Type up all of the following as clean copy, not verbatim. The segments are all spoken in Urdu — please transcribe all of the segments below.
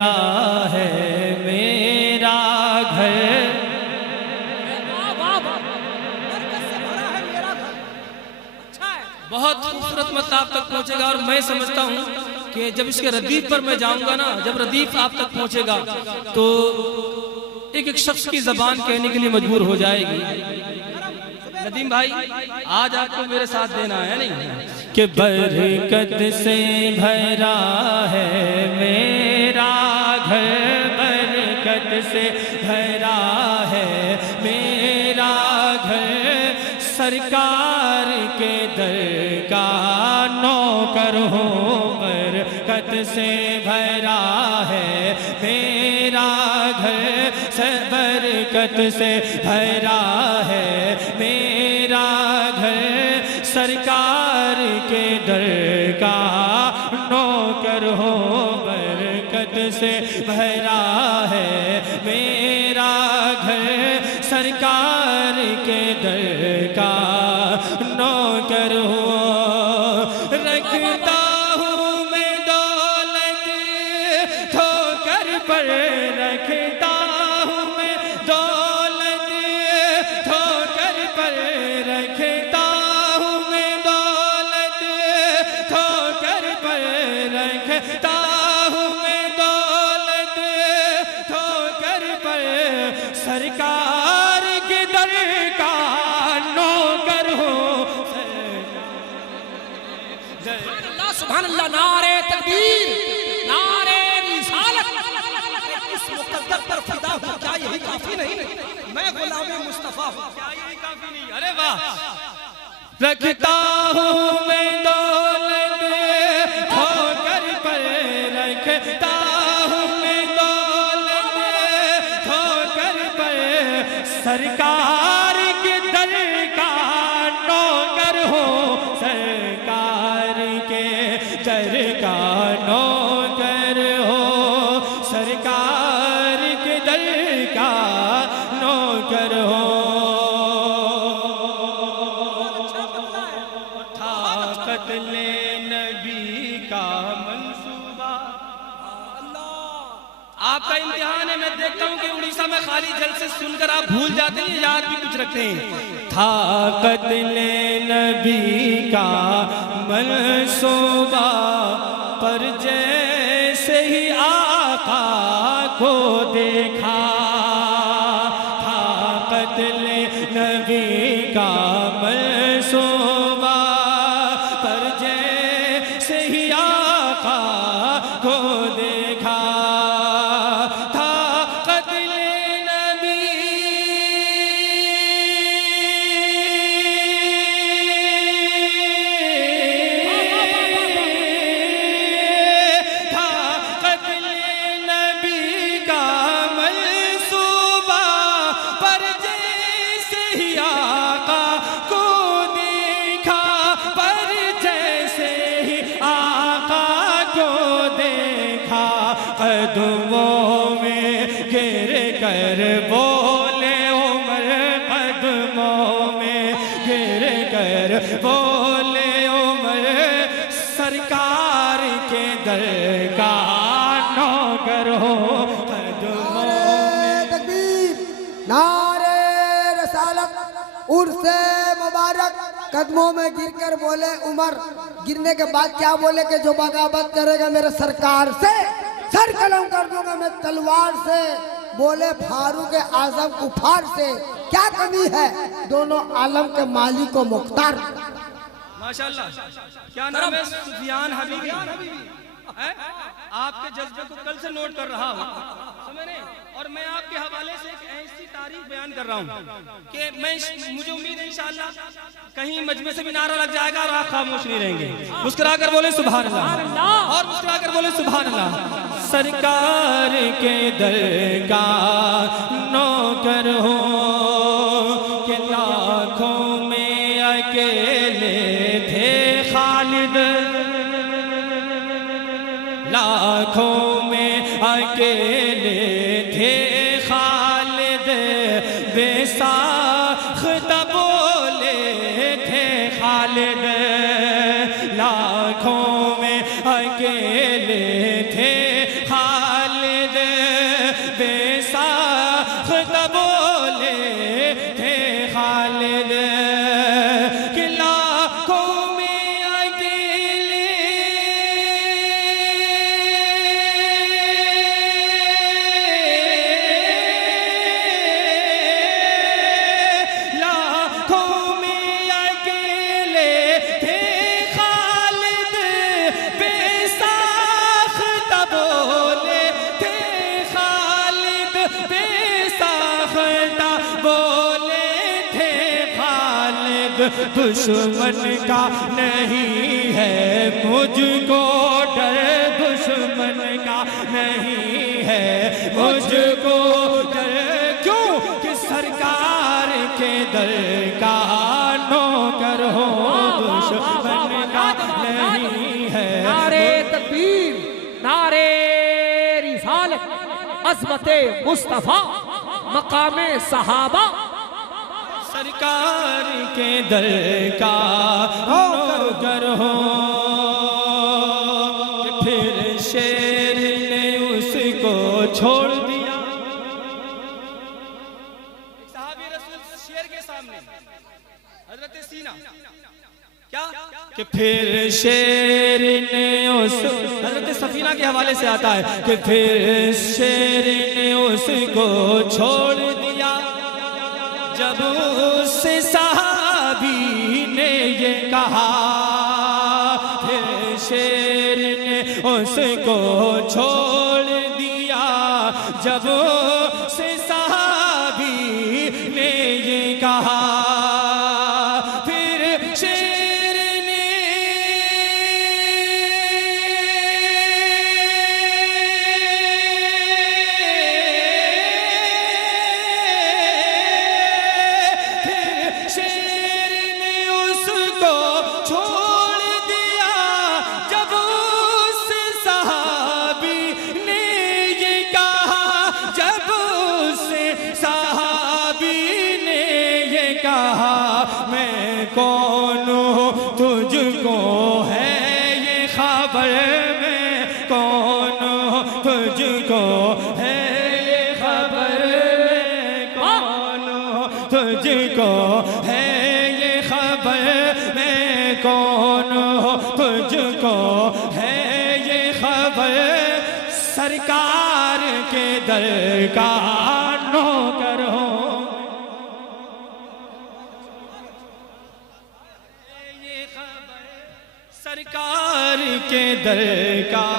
ہے میرا گھر، بہت خوبصورت مطلب تک پہنچے گا۔ اور میں سمجھتا ہوں کہ جب اس کے ردیف پر میں جاؤں گا نا، جب ردیف آپ تک پہنچے گا تو ایک ایک شخص کی زبان کہنے کے لیے مجبور ہو جائے گی۔ ندیم بھائی آج آپ کو میرے ساتھ دینا ہے نہیں کہ برکت سے بھرا ہے میرا گھر، برکت سے بھرا ہے میرا گھر، سرکار کے در کا نوکر ہوں، برکت سے بھرا ہے میرا گھر، برکت سے بھرا ہے میرا گھر، سرکار کے در کا نوکر ہوں، برکت سے بھرا ہے میرا گھر، سرکار کے در کا نوکر ہوں، رکھتا ہوں میں دولت ٹھوکر پر، رکھتا ہوں میں دولت ٹھوکر پر، رکھتا ہوں میں دولت ٹھوکر پر، رکھتا ہوں میں دولت ٹھوکر پر، سرکار کے در کا نوکر ہوں۔ سبحان اللہ، نعرہ تکبیر، نعرہ رسالت، اس مقدر پر فدا ہوں، کیا یہی کافی نہیں؟ میں غلام مصطفیٰ ہوں، کیا یہی کافی نہیں؟ ارے واہ! رکھتا ہوں میں دولت ٹھوکر پر، رکھتا ہوں میں دولت ٹھوکر پر، سرکار کے در کا نوکر ہوں، سرکار کے در کا نوکر ہو، سرکار کے در کا نوکر ہو۔ تھا قتل نبی کا منصوبہ، آپ کا امتحان ہے، میں دیکھتا ہوں کہ اڑیسہ میں خالی جلسے سن کر آپ بھول جاتے ہیں، یاد بھی کچھ رکھتے ہیں۔ تھا قتل نبی کا منصوبہ، پر جیسے ہی آقا کو دیکھا، تھا قتل نبی کا منصوبہ، پر جیسے ہی آقا کو دیکھا، تھا قتل نبی قدموں میں گر کر بولے عمر، قدموں میں گر کر بولے عمر، سرکار کے در کا نوکر ہو، قدموں میں۔ تکبیر، نعرہ رسالت، عرس مبارک، قدموں میں گر کر بولے عمر، گرنے کے بعد کیا بولے کہ جو بغاوت کرے گا میرے سرکار سے سر قلم کر دوں گا میں تلوار سے، بولے فاروق اعظم کفار سے کیا کمی ہے دونوں عالم کے مالک و مختار۔ ماشاءاللہ، کیا نام ہے؟ سفیان حبیبی۔ آپ کے جذبے کو کل سے نوٹ کر رہا ہوں، سمجھے؟ اور میں آپ کے حوالے سے ایک ایسی تاریخ بیان کر رہا ہوں کہ مجھے امید ہے انشاءاللہ کہیں مجمع سے بھی نعرہ لگ جائے گا اور آپ خاموش نہیں رہیں گے۔ مسکرا کر بولے سبحان اللہ، اور مسکرا کر بولے سبحان اللہ۔ سرکار کے در کا نوکر ہوں، کہ لاکھوں میں اکیلے تھے خالد، لاکھوں میں اکیلے تھے خالد، بے ساختہ بولے تھے خالد، لاکھوں میں اکیلے تھے خالد، دشمن کا نہیں ہے مجھ کو ڈر، دشمن کا نہیں ہے مجھ کو ڈر، کیوں کہ سرکار کے در کا نوکر ہوں، دشمن کا نہیں ہے۔ نعرے تکبیر، نعرے رسالت، عظمت مصطفیٰ، مقام صحابہ، سرکار کے در کا نوکر ہوں، کہ پھر شیر نے اس کو چھوڑ دیا۔ ایک صحابی رسول شیر کے سامنے، حضرت سینا، کیا کہ پھر شیر نے اس، حضرت سفینہ کے حوالے سے آتا ہے کہ پھر شیر نے اس کو چھوڑ دیا، جب اس صحابی نے یہ کہا، پھر شیر نے اس کو چھوڑ دیا، جب اس صحابی نے یہ کہا، پھر شیر نے اس کو چھوڑ دیا، جب اس صحابی نے یہ کہا، جب اس صحابی نے یہ کہا، میں کون ہوں تجھ کو ہے یہ خبر، میں کون ہوں تجھ کو ہے یہ خبر، میں کون ہوں تجھ کو ہے یہ خبر، میں کون ہوں تجھ کو ہے یہ خبر، سرکار کے در کا نوکر ہوں، یہ خبر سرکار کے در کا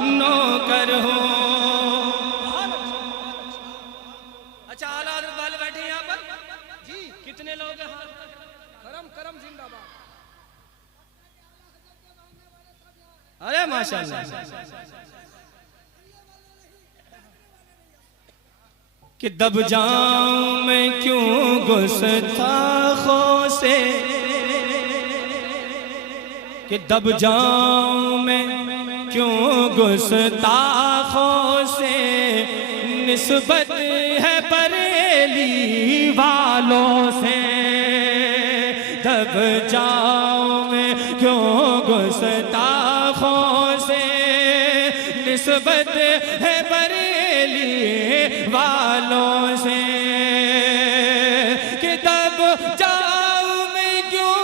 نوکر ہوں۔ اچھا اعلیٰ حضرت والے بیٹھے ہیں یہاں پر، جی کتنے لوگ ہیں؟ کرم کرم زندہ باد۔ ارے ماشاءاللہ، کہ دب جاؤں میں کیوں گستاخوں سے، کہ دب جاؤں میں کیوں گستاخوں سے، نسبت ہے بریلی والوں سے، دب جاؤں میں کیوں گستاخوں سے، نسبت ہے بریلی والوں سے، کہ دب جاؤں میں کیوں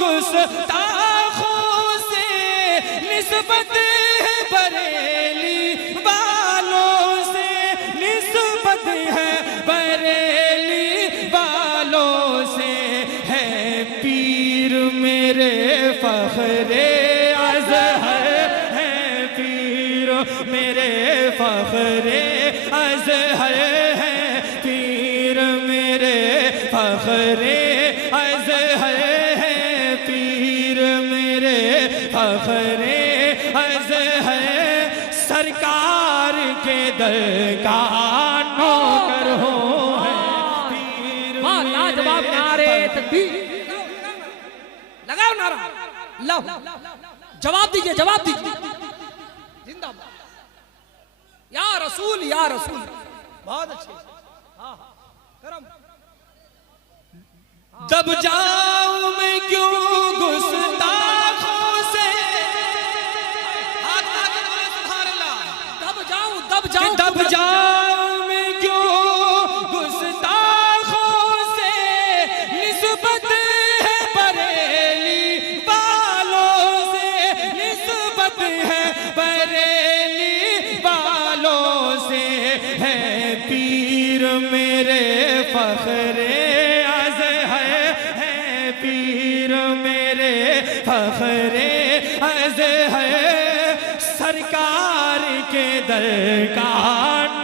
گستاخوں سے، نسبت ہے بریلی والوں سے، نسبت ہے بریلی والوں سے، ہے پیر میرے فخر ازہر، ہے پیر میرے فخر ازہر، ہے پیر میرے فخر ازہر، ہے پیر میرے فخر ازہر، سرکار کے در کا نوکر ہوں، ہے پیر لاجواب نعرے تکبیر، لگاؤ نعرہ اللہ، جواب دیجئے جواب دیجئے، زندہ باد، یا رسول یا رسول، بہت اچھے، ہاں کرم۔ دب جاؤں میں کیوں گستاخوں سے، دب جاؤں میں کیوں گستاخوں سے، نسبت ہے بریلی والوں سے، نسبت ہے بریلی والوں سے، ہے پیر میرے فخر ازہر، ہے پیر میرے فخر سرکار کے در کا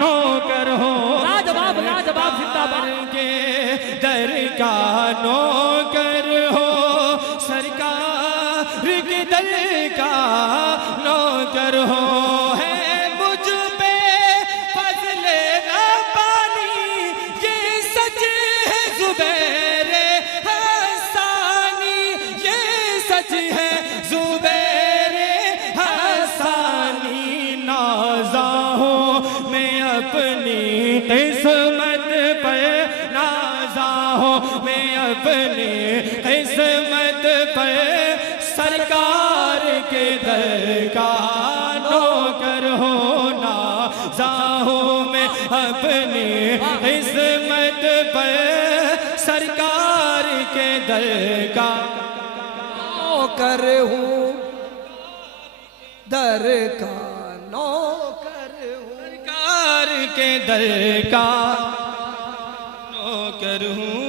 نوکر ہو لاجواب لاجواب زندہ باد کے در کا نوکر ہو سرکار کے در کا نوکر ہو ہے مجھ پہ فضل ربانی یہ سچ ہے زبیر حسانی یہ سچ ہے زبیر حسانی نازا ہوں میں اپنی قسمت پر نازا ہوں میں اپنی قسمت پر سرکار کے در کا نوکر ہونا نازا ہوں میں اپنی قسمت پر سرکار کے در کا نوکر ہوں در کا نوکر ہوں سرکار کے در کا نوکر ہوں